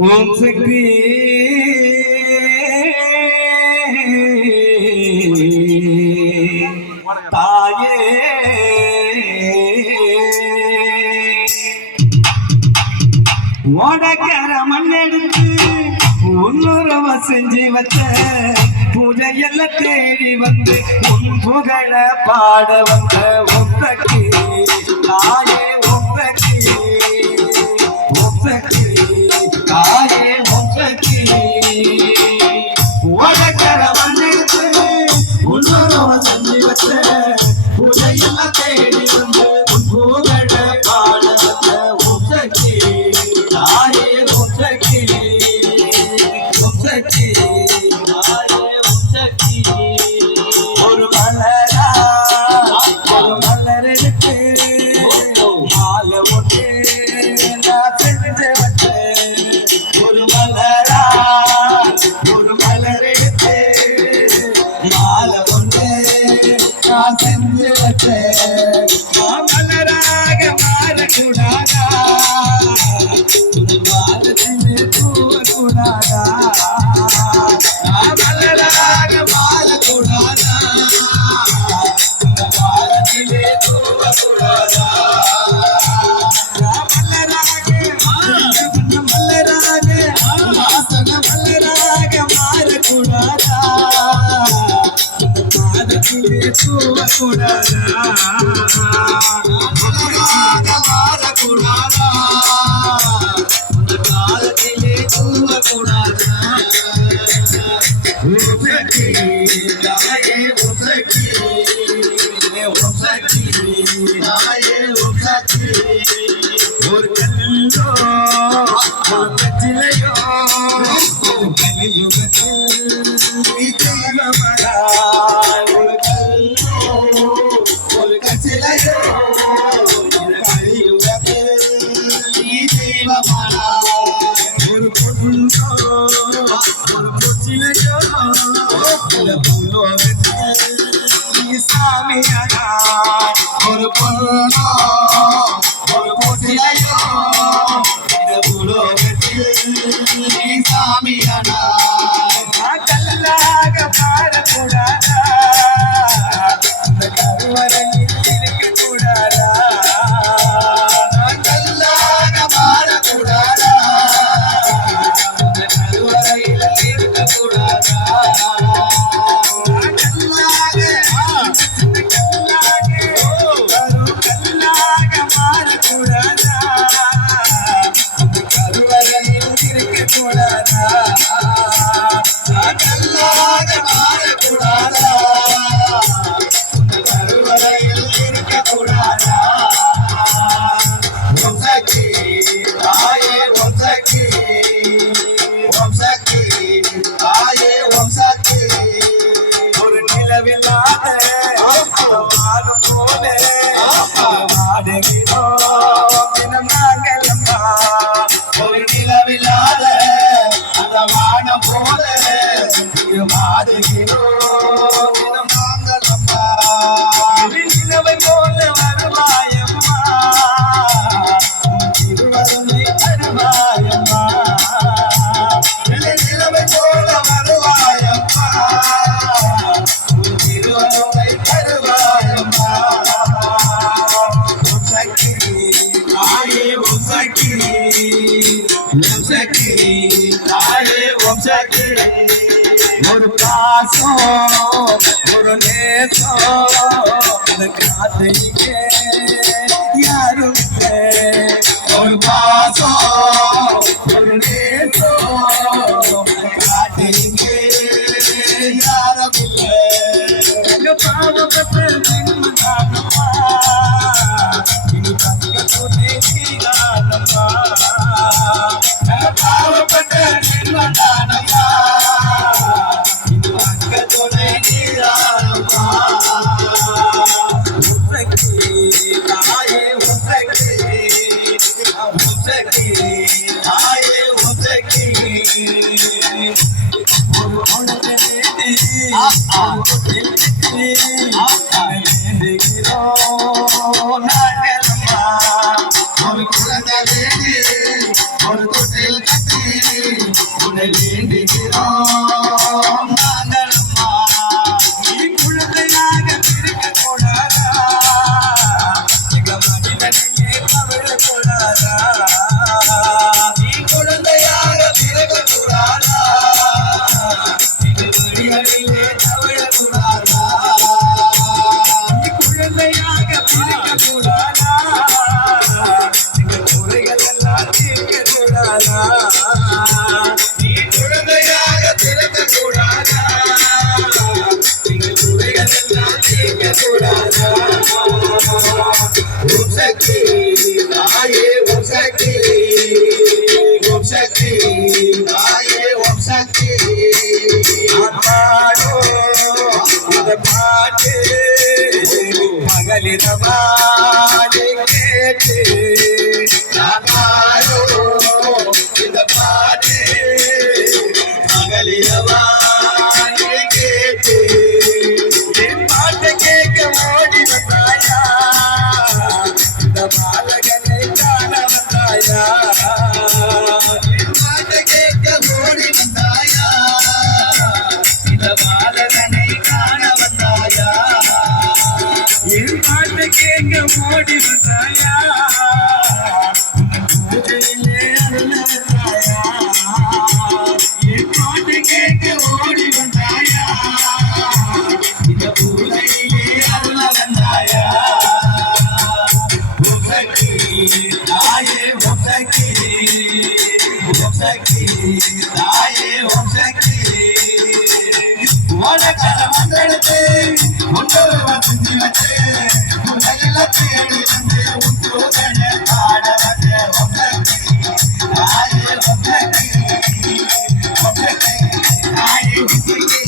ஓம் சக்தி தாயே ஓடக்கர மண்ணெடுத்து உன்னுறவ செஞ்சு வச்ச பூஜை எல்லாம் தேடி வந்து உன் புகழ பாட வந்த ஓம் சக்தி தாயே ஓம் சக்தி ஓம் சக்தி தாயே ஓம் சக்தி ஓடக்கர மண்ணெடுத்து உன்னுறவ செஞ்சு வச்ச பூஜை எல்லாம் தேடி வந்து உன் புகழ பாட வந்த ஓம் சக்தி தாயே ஓம் சக்தி ஓம் சக்தி தாயே ஓம் சக்தி ஒரு மலரா ஒரு மலர் எடுத்து மாலை ஒட்டு நான் செஞ்சு வச்சேன் ஒரு மலரா ஒரு மலர் எடுத்து மாலை ஒன்று நான் செஞ்சு வச்சேன் மலராக மாறக்கூடாதா மலராக மாறக்கூடாதா மலராக மலராக வாசன மலராக மாறக்கூடாதா மாதத்திலே தூவக்கூடாதா மலராக மாறக்கூடாதா காலத்திலே தூவக்கூடாதா தாயே ஓம் சக்தி ஓம் சக்தி தாயே ஓம் சக்தி ஒரு கல்லோ ஒரு கச்சிலையோ கலியுகத்தில் ஒரு கல்லோ ஒரு கச்சிலையோ கலியுகத்தில் ஒரு பொண்ணோ ஒரு பொச்சிலையோ சாமியானா ஒரு பொண்ணோ ஒரு பொச்சிலையோ சாமியானா கல்லாக பாடக்கூடாதா கருவறையில் இருக்கக்கூடாதா கல்லாக பாடக்கூடாதா கருவறையில் இருக்கக்கூடாதா கல்லாக மாறக்கூடாதா கருவறையில் இருக்கக்கூடாதா கல்லாக மாறக்கூடாதா கருவறையில் இருக்கக்கூடாதா ஓம் சக்தி தாயே ஓம் சக்தி ஓம் சக்தி தாயே ஓம் சக்தி ஒரு நிலவில்லாத வானம் போல வாடுகிறோம் தினம் நாங்கள் அம்மா ஒரு நிலவில்லாத அந்த வானம் போல வாடுகிறோம் தினம் நாங்கள் அம்மா நிலவை போல வருவாயம்மா திருவருளை தருவாயம்மா நிலவை போல வருவாயம்மா திருவருளை தருவாயம்மா ஓம் சக்தி தாயே ஓம் சக்தி ஓம் சக்தி தாயே ஓம் சக்தி ஒரு பாசம் ஒரு நேசம் காத்தையே யாரும் ஒரு பாசம் ஒரு நேசம் காத்தையே யாரும் இல்லை பாவப்பட்ட ஜென்மதானம்மா இது தங்க துணை நீதானம்மா பாவப்பட்ட ஜென்மதானம்மா இது தங்க துணை நீதானம்மா ஓம் சக்தி தாயே ஓம் சக்தி ஓம் சக்தி தாயே ஓம் சக்தி ஒரு குழந்தை ஒரு குழந்தை ஒரு தொட்டில் கட்டி சக்தி தாயே ஓம் சக்தி ஓம் சக்தி தாயே ஓம் சக்தி பாடோ இந்த பாட்டு மகளிரவாடி கேட்டு பாடோ இந்த பாட்டு மகளிரவாடி கேட்டு என் பாட்டை கேட்க ஓடி வந்தாயா இந்த பாலகனை காண வந்தாயா என் பாட்டை கேட்க ஓடி வந்தாயா இந்த பாலகனை காண வந்தாயா என் பாட்டை கேட்க ஓடி வந்தாயா பூஜையிலே அருள வந்தாயா என் பாட்டை கேட்க ஓடி வந்தாயா இந்த பூஜையிலே அருள வந்தாயா ஓம் சக்தி தாயே ஓம் சக்தி ஓம் சக்தி தாயே ஓம் சக்தி உனக்கர மந்திரத்தை ஒன்றொரு வசந்தி வச்சு உலகில தேடி வந்து உத்தோதன பாட வந்த ஓம் சக்தி தாயே ஓம் சக்தி தாயே ஓம் சக்தி